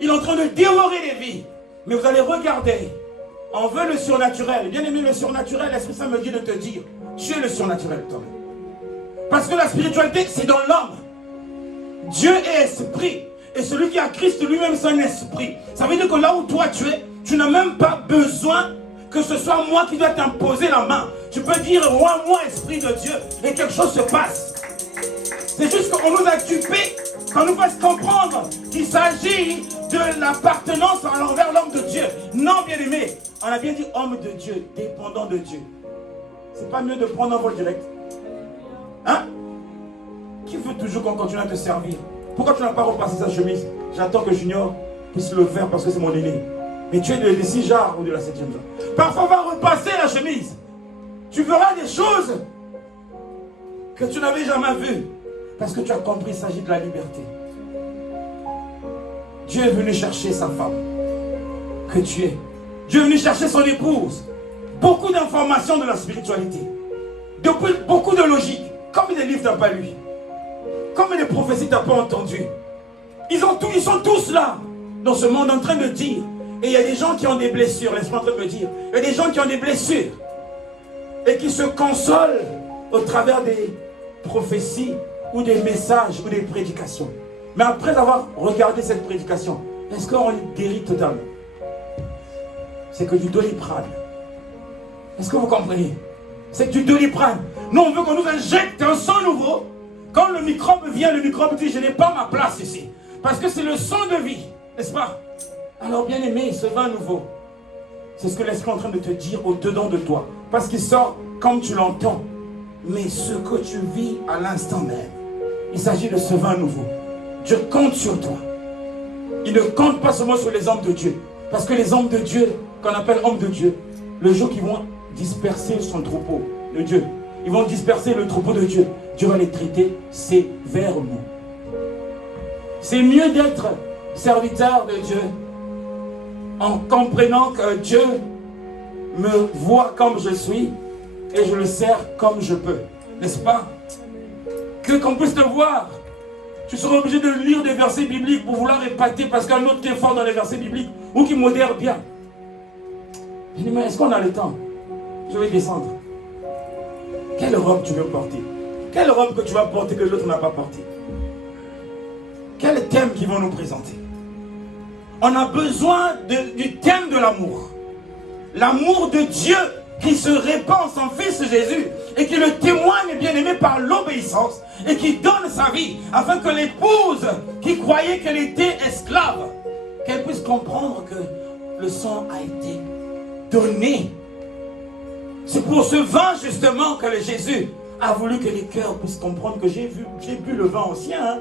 Il est en train de dévorer les vies. Mais vous allez regarder. On veut le surnaturel. Bien aimé, le surnaturel, l'Esprit Saint me dit de te dire, tu es le surnaturel toi-même. Parce que la spiritualité, c'est dans l'homme. Dieu est esprit. Et celui qui a Christ lui-même, c'est un esprit. Ça veut dire que là où toi tu es, tu n'as même pas besoin que ce soit moi qui dois t'imposer la main. Tu peux dire, roi-moi, esprit de Dieu, et quelque chose se passe. C'est juste qu'on nous a dupés, qu'on nous fasse comprendre qu'il s'agit de l'appartenance envers l'homme de Dieu. Non, bien-aimé, on a bien dit homme de Dieu, dépendant de Dieu. C'est pas mieux de prendre un vol direct? Hein? Qui veut toujours qu'on continue à te servir? Pourquoi tu n'as pas repassé sa chemise? J'attends que Junior puisse le faire parce que c'est mon aîné. Mais tu es des 6 jarres ou de la 7e jarre. Parfois, on va repasser la chemise. Tu verras des choses que tu n'avais jamais vues. Parce que tu as compris, il s'agit de la liberté. Dieu est venu chercher sa femme que tu es. Dieu est venu chercher son épouse. Beaucoup d'informations de la spiritualité. Beaucoup de logique. Combien de livres tu n'as pas lu? Combien de prophéties tu n'as pas entendues? Ils sont tous là, dans ce monde, en train de dire. Et il y a des gens qui ont des blessures, laisse-moi en train de me dire. Il y a des gens qui ont des blessures. Et qui se consolent au travers des prophéties ou des messages ou des prédications. Mais après avoir regardé cette prédication, est-ce qu'on est guéri totalement? C'est que du Doliprane. Est-ce que vous comprenez? C'est que du Doliprane. Nous, on veut qu'on nous injecte un sang nouveau. Quand le microbe vient, le microbe dit, je n'ai pas ma place ici. Parce que c'est le sang de vie, n'est-ce pas? Alors bien aimé, ce vin nouveau, c'est ce que l'Esprit est en train de te dire au-dedans de toi. Parce qu'il sort comme tu l'entends. Mais ce que tu vis à l'instant même, il s'agit de ce vin nouveau. Dieu compte sur toi. Il ne compte pas seulement sur les hommes de Dieu. Parce que les hommes de Dieu, qu'on appelle hommes de Dieu, le jour qu'ils vont disperser son troupeau de Dieu, ils vont disperser le troupeau de Dieu, Dieu va les traiter sévèrement. C'est mieux d'être serviteur de Dieu en comprenant que Dieu me voit comme je suis et je le sers comme je peux. N'est-ce pas? Que qu'on puisse te voir. Tu seras obligé de lire des versets bibliques pour vouloir épater parce qu'un autre qui est fort dans les versets bibliques ou qui modère bien. Je dis, mais est-ce qu'on a le temps? Je vais descendre. Quelle robe tu veux porter? Quelle robe que tu vas porter que l'autre n'a pas porté? Quel thème qu'ils vont nous présenter? On a besoin du thème de l'amour. L'amour de Dieu qui se répand en son Fils Jésus et qui le témoigne bien aimé par l'obéissance et qui donne sa vie afin que l'épouse qui croyait qu'elle était esclave, qu'elle puisse comprendre que le sang a été donné. C'est pour ce vin justement que le Jésus a voulu que les cœurs puissent comprendre que j'ai bu le vin ancien. Hein?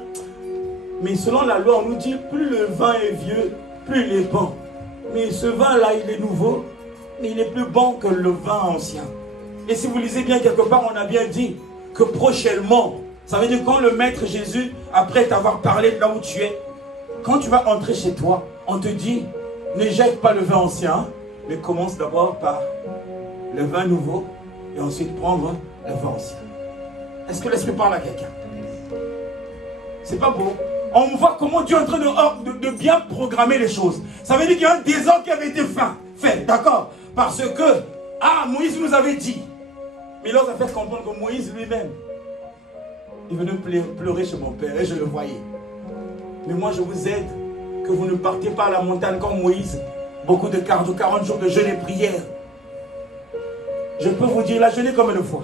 Mais selon la loi, on nous dit plus le vin est vieux, plus il est bon. Mais ce vin-là, il est nouveau, mais il est plus bon que le vin ancien. Et si vous lisez bien quelque part, on a bien dit que prochainement, Ça veut dire quand le Maître Jésus, après t'avoir parlé de là où tu es, quand tu vas entrer chez toi, on te dit, ne jette pas le vin ancien, mais commence d'abord par le vin nouveau et ensuite prendre le vin ancien. Est-ce que l'Esprit parle à quelqu'un? C'est pas beau. On voit comment Dieu est en train de bien programmer les choses. Ça veut dire qu'il y a un désordre qui avait été fait, d'accord? Parce que, Moïse nous avait dit. Mais l'autre a fait comprendre que Moïse lui-même, il venait pleurer chez mon père et je le voyais. Mais moi je vous aide que vous ne partez pas à la montagne comme Moïse. Beaucoup de 40 jours de jeûne et prière. Je peux vous dire, la jeûner comme une fois.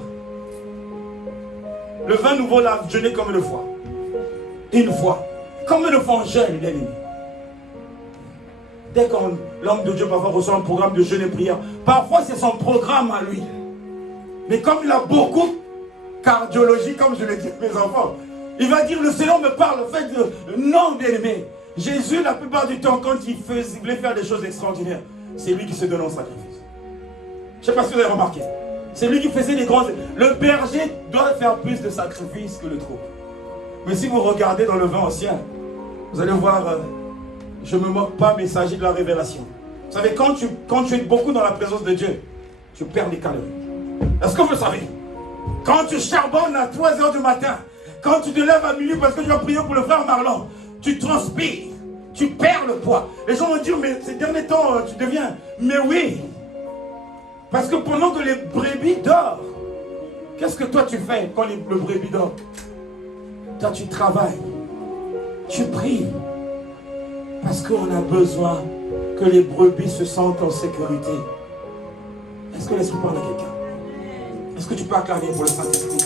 Le vin nouveau l'a jeûné comme une fois. Une fois. Comme une fois on jeûne, les amis. Dès que l'homme de Dieu parfois reçoit un programme de jeûne et prière, parfois c'est son programme à lui. Mais comme il a beaucoup cardiologie, comme je le dis à mes enfants, il va dire, le Seigneur me parle. En fait, non, bien aimé. Jésus, la plupart du temps, quand il voulait faire des choses extraordinaires, c'est lui qui se donne en sacrifice. Je ne sais pas si vous avez remarqué. C'est lui qui faisait des grands... Le berger doit faire plus de sacrifices que le troupeau. Mais si vous regardez dans le vin ancien, vous allez voir, je ne me moque pas, mais il s'agit de la révélation. Vous savez, quand tu es beaucoup dans la présence de Dieu, tu perds des calories. Est-ce que vous le savez? Quand tu charbonnes à 3 h du matin, quand tu te lèves à minuit parce que tu vas prier pour le frère Marlon, tu transpires, tu perds le poids. Les gens vont dire, mais ces derniers temps, tu deviens... Mais oui, parce que pendant que les brebis dorment, qu'est-ce que toi tu fais quand le brebis dort? Toi tu travailles, tu pries, parce qu'on a besoin que les brebis se sentent en sécurité. Est-ce que l'Esprit parle à quelqu'un? Est-ce que tu peux acclamer pour le Saint-Esprit?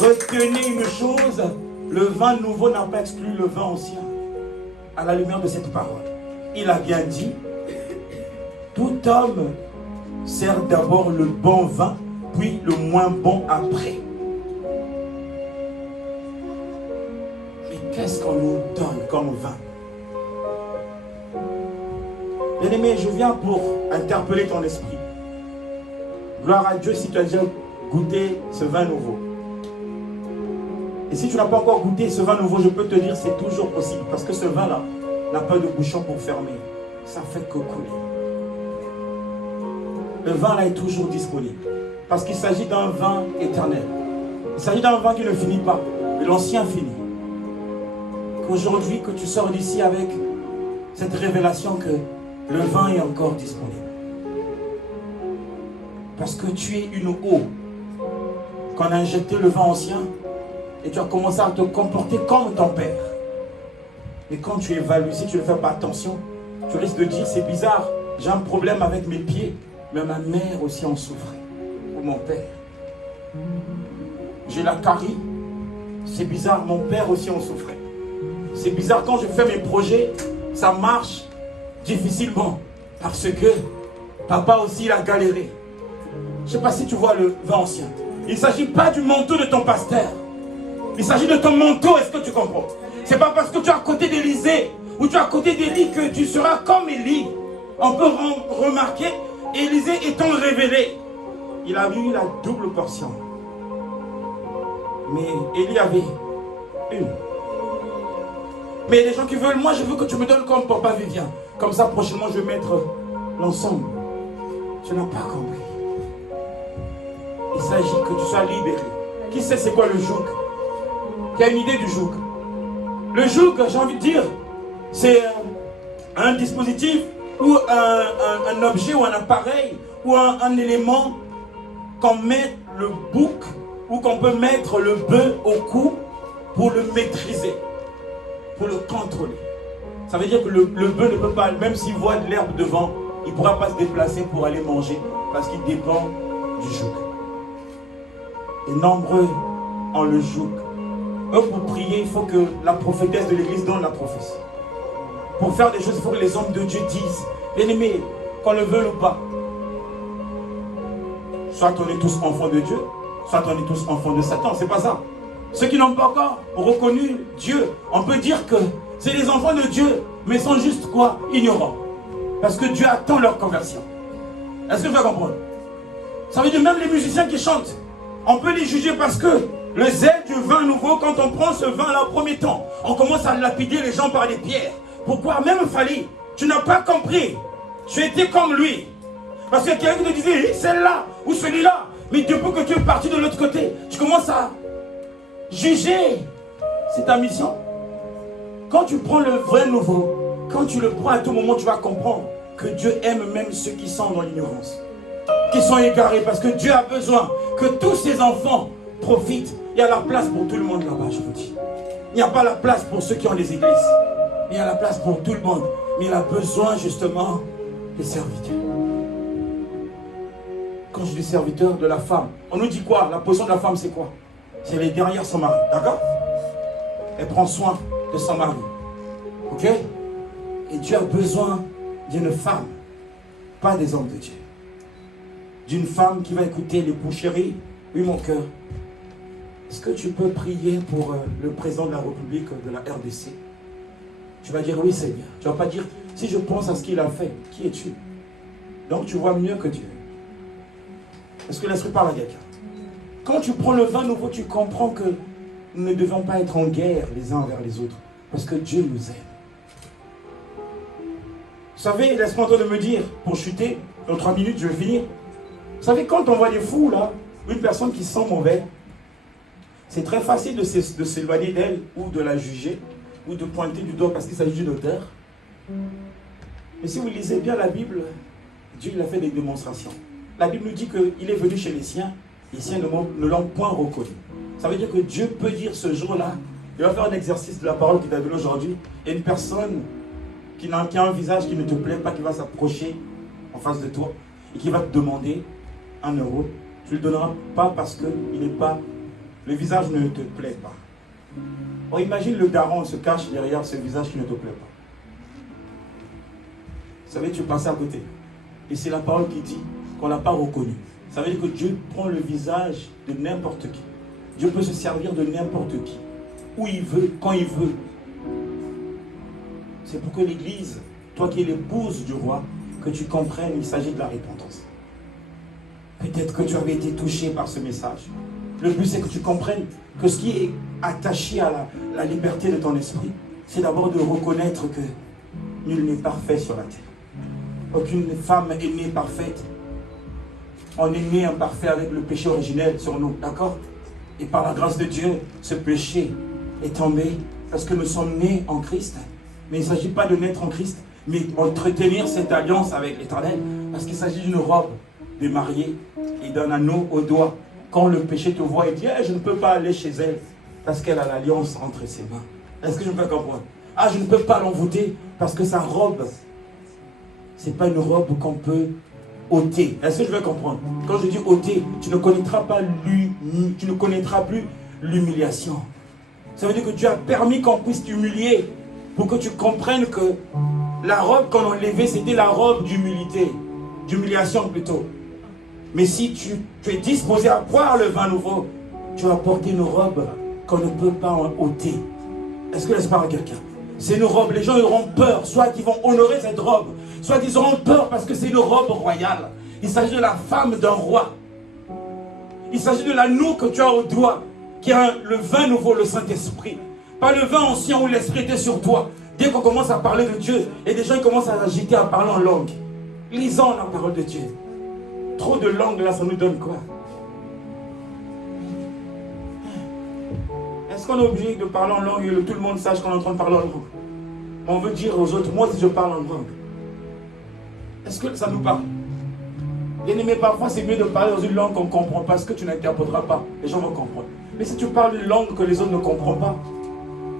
Retenez une chose, le vin nouveau n'a pas exclu le vin ancien. À la lumière de cette parole, il a bien dit, tout homme sert d'abord le bon vin, puis le moins bon après. Mais qu'est-ce qu'on nous donne comme vin? Bien-aimé, je viens pour interpeller ton esprit. Gloire à Dieu si tu as déjà goûté ce vin nouveau. Et si tu n'as pas encore goûté ce vin nouveau, je peux te dire c'est toujours possible. Parce que ce vin-là n'a pas de bouchon pour fermer. Ça fait que couler. Le vin-là est toujours disponible. Parce qu'il s'agit d'un vin éternel. Il s'agit d'un vin qui ne finit pas. Mais l'ancien finit. Qu'aujourd'hui, que tu sors d'ici avec cette révélation que le vin est encore disponible. Parce que tu es une eau. Qu'on a injecté le vin ancien et tu as commencé à te comporter comme ton père. Et quand tu évalues, si tu ne fais pas attention, tu risques de dire c'est bizarre, j'ai un problème avec mes pieds, mais ma mère aussi en souffrait, ou mon père. J'ai la carie, c'est bizarre, mon père aussi en souffrait. C'est bizarre quand je fais mes projets, ça marche difficilement, parce que papa aussi il a galéré. Je ne sais pas si tu vois le vin ancien. Il ne s'agit pas du manteau de ton pasteur. Il s'agit de ton manteau, est-ce que tu comprends? C'est pas parce que tu es à côté d'Élisée ou tu es à côté d'Élie que tu seras comme Élie. On peut remarquer, Élisée étant révélé, il a eu la double portion. Mais Élie avait une. Mais il y a des gens qui veulent, moi je veux que tu me donnes comme papa Vivien. Comme ça prochainement je vais mettre l'ensemble. Tu n'as pas compris. Il s'agit que tu sois libéré. Qui sait c'est quoi le joug? Qui a une idée du joug? Le joug, j'ai envie de dire, c'est un dispositif ou un objet ou un appareil ou un élément qu'on met le bouc ou qu'on peut mettre le bœuf au cou pour le maîtriser, pour le contrôler. Ça veut dire que le bœuf ne peut pas, même s'il voit de l'herbe devant, il ne pourra pas se déplacer pour aller manger parce qu'il dépend du joug. Et nombreux ont le joug. Eux, pour prier, il faut que la prophétesse de l'église donne la prophétie. Pour faire des choses, il faut que les hommes de Dieu disent, bien aimé, qu'on le veuille ou pas. Soit on est tous enfants de Dieu, soit on est tous enfants de Satan, c'est pas ça. Ceux qui n'ont pas encore reconnu Dieu, on peut dire que c'est les enfants de Dieu, mais sont juste quoi? Ignorants. Parce que Dieu attend leur conversion. Est-ce que tu vas comprendre? Ça veut dire même les musiciens qui chantent, on peut les juger parce que le zèle du vin nouveau, quand on prend ce vin-là au premier temps, on commence à lapider les gens par des pierres. Pourquoi? Même Fali, tu n'as pas compris. Tu étais comme lui. Parce que quelqu'un te disait, celle-là ou celui-là. Mais depuis que tu es parti de l'autre côté, tu commences à juger. C'est ta mission. Quand tu prends le vrai nouveau, quand tu le prends à tout moment, tu vas comprendre que Dieu aime même ceux qui sont dans l'ignorance, qui sont égarés, parce que Dieu a besoin que tous ses enfants profitent. Il y a la place pour tout le monde là-bas, je vous dis. Il n'y a pas la place pour ceux qui ont les églises. Il y a la place pour tout le monde. Mais il a besoin justement des serviteurs. Quand je dis serviteur de la femme, on nous dit quoi? La position de la femme, c'est quoi? C'est elle est derrière son mari, d'accord? Elle prend soin de son mari. Ok? Et Dieu a besoin d'une femme, pas des hommes de Dieu. D'une femme qui va écouter les chéris. Oui, mon cœur. Est-ce que tu peux prier pour le président de la République de la RDC? Tu vas dire oui, Seigneur. Tu ne vas pas dire, si je pense à ce qu'il a fait, qui es-tu? Donc tu vois mieux que Dieu. Est-ce que l'Esprit parle à quelqu'un? Quand tu prends le vin nouveau, tu comprends que nous ne devons pas être en guerre les uns envers les autres. Parce que Dieu nous aime. Vous savez, laisse-moi de me dire, pour chuter, dans 3 minutes, je vais finir. Vous savez, quand on voit des fous, là, une personne qui sent mauvais, c'est très facile de s'éloigner d'elle ou de la juger ou de pointer du doigt parce qu'il s'agit d'une auteur. Mais si vous lisez bien la Bible, Dieu il a fait des démonstrations. La Bible nous dit qu'il est venu chez les siens ne l'ont point reconnu. Ça veut dire que Dieu peut dire ce jour-là, il va faire un exercice de la parole qu'il t'a donné aujourd'hui, et une personne qui a un visage qui ne te plaît pas, qui va s'approcher en face de toi et qui va te demander 1 euro, tu ne le donneras pas parce que le visage ne te plaît pas. Bon, imagine le daron se cache derrière ce visage qui ne te plaît pas. Vous savez, tu passes à côté. Et c'est la parole qui dit qu'on ne l'a pas reconnu. Ça veut dire que Dieu prend le visage de n'importe qui. Dieu peut se servir de n'importe qui. Où il veut, quand il veut. C'est pour que l'Église, toi qui es l'épouse du roi, que tu comprennes, il s'agit de la repentance. Peut-être que tu avais été touché par ce message. Le but, c'est que tu comprennes que ce qui est attaché à la liberté de ton esprit, c'est d'abord de reconnaître que nul n'est parfait sur la terre. Aucune femme est née parfaite. On est né imparfait avec le péché originel sur nous, d'accord? Et par la grâce de Dieu, ce péché est tombé parce que nous sommes nés en Christ. Mais il ne s'agit pas de naître en Christ, mais d'entretenir cette alliance avec l'Éternel. Parce qu'il s'agit d'une robe de mariée et d'un anneau au doigt. Quand le péché te voit et dit je ne peux pas aller chez elle parce qu'elle a l'alliance entre ses mains. Est-ce que je peux comprendre? Je ne peux pas l'envoûter parce que sa robe, ce n'est pas une robe qu'on peut ôter. Est-ce que je vais comprendre? Quand je dis ôter, tu ne connaîtras plus l'humiliation. Ça veut dire que Dieu a permis qu'on puisse t'humilier pour que tu comprennes que la robe qu'on enlevait, c'était la robe d'humilité, d'humiliation plutôt. Mais si tu es disposé à boire le vin nouveau, tu vas porter une robe qu'on ne peut pas ôter. Est-ce que laisse-moi à quelqu'un? C'est une robe, les gens auront peur, soit qu'ils vont honorer cette robe, soit qu'ils auront peur parce que c'est une robe royale. Il s'agit de la femme d'un roi. Il s'agit de l'anneau que tu as au doigt, qui a le vin nouveau, le Saint-Esprit. Pas le vin ancien où l'Esprit était sur toi. Dès qu'on commence à parler de Dieu, et des gens ils commencent à agiter, à parler en langue. Lisons la parole de Dieu. Trop de langue là, ça nous donne quoi? Est-ce qu'on est obligé de parler en langue et que tout le monde sache qu'on est en train de parler en langue? On veut dire aux autres, moi si je parle en langue. Est-ce que ça nous parle? Bien aimé, parfois c'est mieux de parler dans une langue qu'on ne comprend pas, parce que tu n'interpréteras pas, les gens vont comprendre. Mais si tu parles une langue que les autres ne comprennent pas,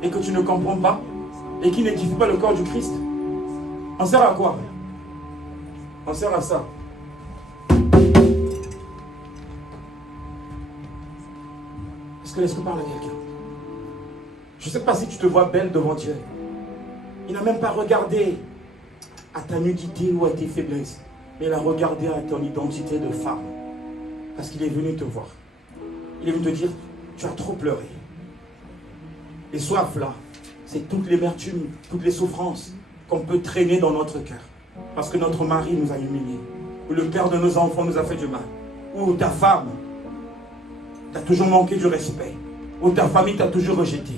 et que tu ne comprends pas, et qui n'édifie pas le corps du Christ, on sert à quoi? On sert à ça. Est-ce que l'Esprit parle à quelqu'un? Je ne sais pas si tu te vois belle devant Dieu. Il n'a même pas regardé à ta nudité ou à tes faiblesses, mais il a regardé à ton identité de femme. Parce qu'il est venu te voir. Il est venu te dire, tu as trop pleuré. Les soifs là, c'est toute l'amertume, toutes les souffrances qu'on peut traîner dans notre cœur. Parce que notre mari nous a humiliés. Ou le père de nos enfants nous a fait du mal. ou ta femme t'a toujours manqué du respect, ou ta famille t'a toujours rejeté,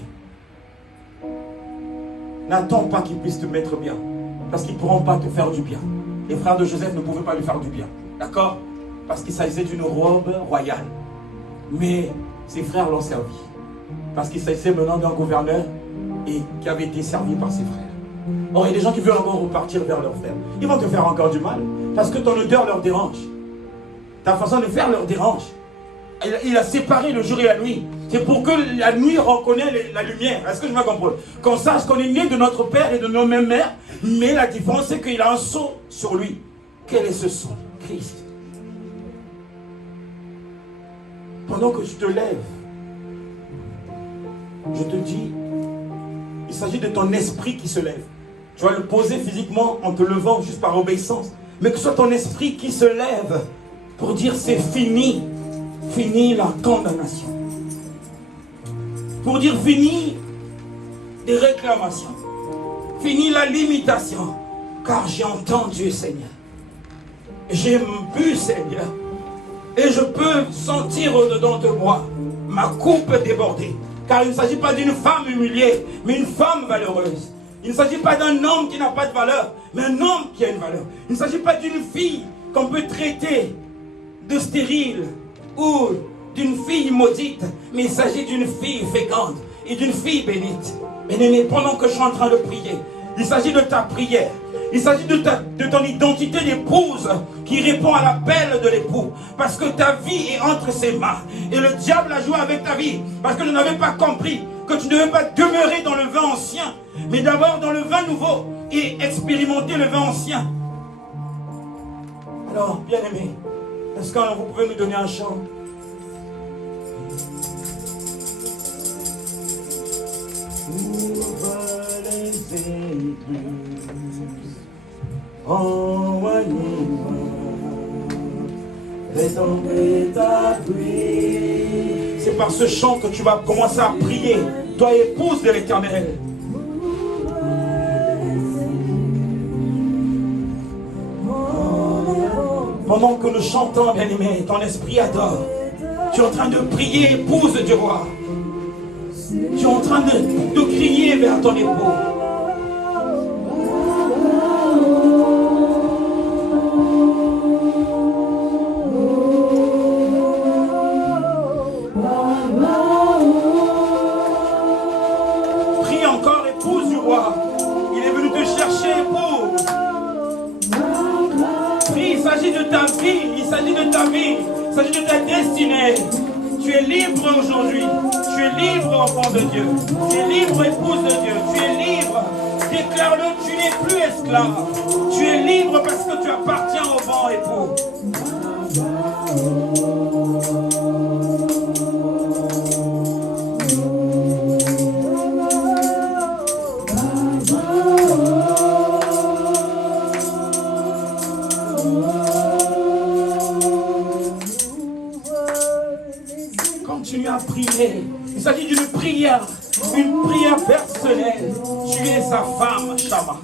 n'attends pas qu'ils puissent te mettre bien, parce qu'ils ne pourront pas te faire du bien. Les frères de Joseph ne pouvaient pas lui faire du bien, d'accord? Parce qu'il s'agissait d'une robe royale. Mais ses frères l'ont servi, parce qu'il s'agissait maintenant d'un gouverneur et qui avait été servi par ses frères. Or, il y a des gens qui veulent encore repartir vers leurs frères. Ils vont te faire encore du mal, parce que ton odeur leur dérange. Ta façon de faire leur dérange. Il a séparé le jour et la nuit. C'est pour que la nuit reconnaisse la lumière. Est-ce que je me comprends? Qu'on sache qu'on est né de notre père et de nos mêmes mères, mais la différence c'est qu'il a un sceau sur lui. Quel est ce sceau? Christ. Pendant que tu te lèves, je te dis, il s'agit de ton esprit qui se lève. Tu vas le poser physiquement en te levant juste par obéissance. Mais que ce soit ton esprit qui se lève pour dire c'est fini. Fini la condamnation. Pour dire fini des réclamations. Fini la limitation. Car j'ai entendu, Seigneur. J'ai bu, Seigneur. Et je peux sentir au-dedans de moi ma coupe débordée. Car il ne s'agit pas d'une femme humiliée, mais une femme valeureuse. Il ne s'agit pas d'un homme qui n'a pas de valeur, mais un homme qui a une valeur. Il ne s'agit pas d'une fille qu'on peut traiter de stérile ou d'une fille maudite, mais il s'agit d'une fille féconde et d'une fille bénite. Bien-aimé, pendant que je suis en train de prier, il s'agit de ta prière. Il s'agit de ton identité d'épouse qui répond à l'appel de l'époux. Parce que ta vie est entre ses mains. Et le diable a joué avec ta vie. Parce que je n'avais pas compris que tu ne devais pas demeurer dans le vin ancien, mais d'abord dans le vin nouveau et expérimenter le vin ancien. Alors, bien-aimé, est-ce que vous pouvez nous donner un chant? Ouvre les écluses, envoie-moi, fais tomber ta pluie. C'est par ce chant que tu vas commencer à prier, toi épouse de l'Éternel. Pendant que nous chantons, bien-aimé, ton esprit adore. Tu es en train de prier, épouse du roi. Tu es en train de crier vers ton époux. Prie encore, épouse du roi. Il est venu te chercher, épouse. Prie, il s'agit de ta vie, il s'agit de ta vie, il s'agit de ta destinée. Tu es libre aujourd'hui. Tu es libre, enfant de Dieu. Tu es libre, épouse de Dieu. Tu es libre. Déclare-le, tu n'es plus esclave. Tu es libre parce que tu appartiens au vent, époux. Continue à prier. Il s'agit d'une prière personnelle. Tu es sa femme, Shama.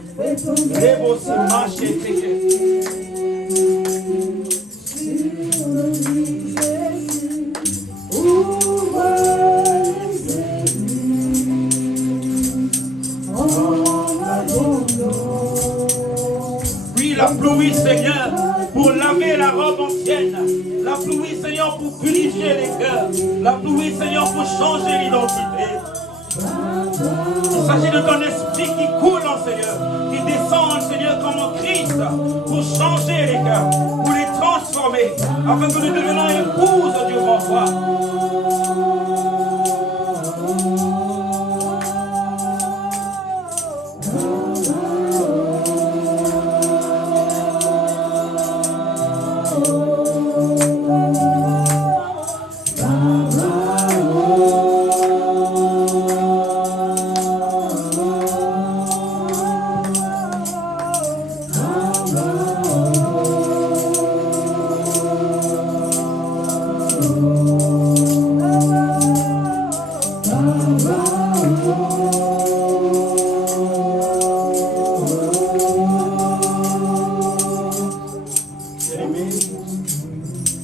Oui, la pluie, Seigneur, pour laver la robe ancienne. La pluie, Seigneur, pour purifier les cœurs. La pluie, Seigneur, pour changer l'identité. Il s'agit de ton esprit qui coule, Seigneur, qui descend, Seigneur, comme en Christ, pour changer les cœurs, pour les transformer, afin que nous devenions épouses du roi.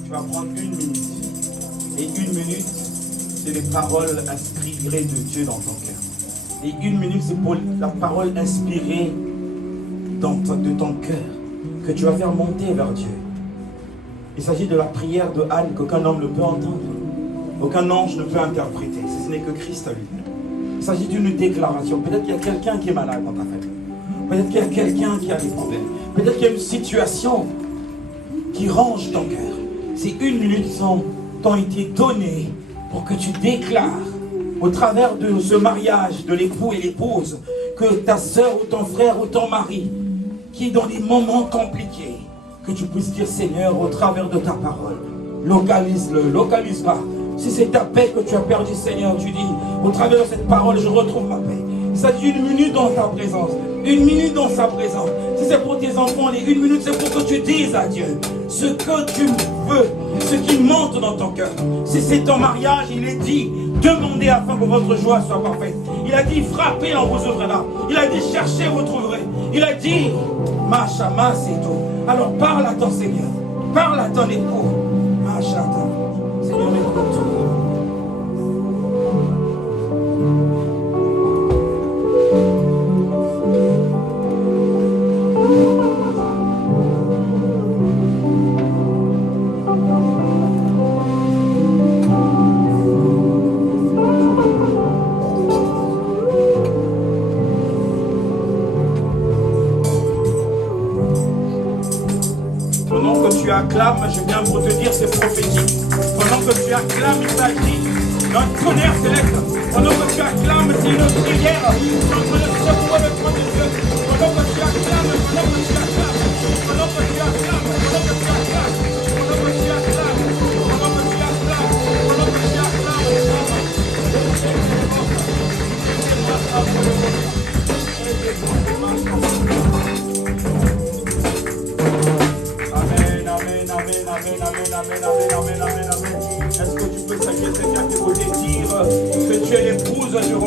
Tu vas prendre Et 1 minute, c'est les paroles inspirées de Dieu dans ton cœur. Et 1 minute, c'est pour la parole inspirée de ton cœur que tu vas faire monter vers Dieu. Il s'agit de la prière de Anne qu'aucun homme ne peut entendre. Aucun ange ne peut interpréter. Ce n'est que Christ à lui-même. Il s'agit d'une déclaration. Peut-être qu'il y a quelqu'un qui est malade dans ta famille. Peut-être qu'il y a quelqu'un qui a des problèmes. Peut-être qu'il y a une situation qui range ton cœur. Ces 1 minute t'ont été données pour que tu déclares au travers de ce mariage de l'époux et l'épouse que ta soeur ou ton frère ou ton mari qui est dans des moments compliqués, que tu puisses dire Seigneur au travers de ta parole, localise-le, localise-la. Si c'est ta paix que tu as perdu Seigneur, tu dis au travers de cette parole je retrouve ma paix. Il s'agit d'1 minute dans ta présence, 1 minute dans sa présence. Si c'est pour tes enfants, les 1 minute c'est pour que tu dises à Dieu ce que tu veux, ce qui monte dans ton cœur. Si c'est ton mariage, il est dit demandez afin que votre joie soit parfaite. Il a dit frappez, on vous ouvrira. Il a dit cherchez, vous trouverez. Il a dit Machama, c'est tout. Alors parle à ton Seigneur, parle à ton époux. Machata, Seigneur, écoute. Acclame, je viens pour te dire c'est prophétique. Pendant que tu acclames, il s'agit d'un tonnerre céleste. Pendant que tu acclames, c'est une prière. Tu es en train de secouer le trône de Dieu. Pendant que tu acclames, pendant que tu acclames, pendant que tu acclames, pendant que tu acclames, pendant que tu acclames, pendant que tu acclames, pendant que tu Amen. Est-ce que tu peux saluer quelqu'un qui voulait dire que tu es l'épouse du roi?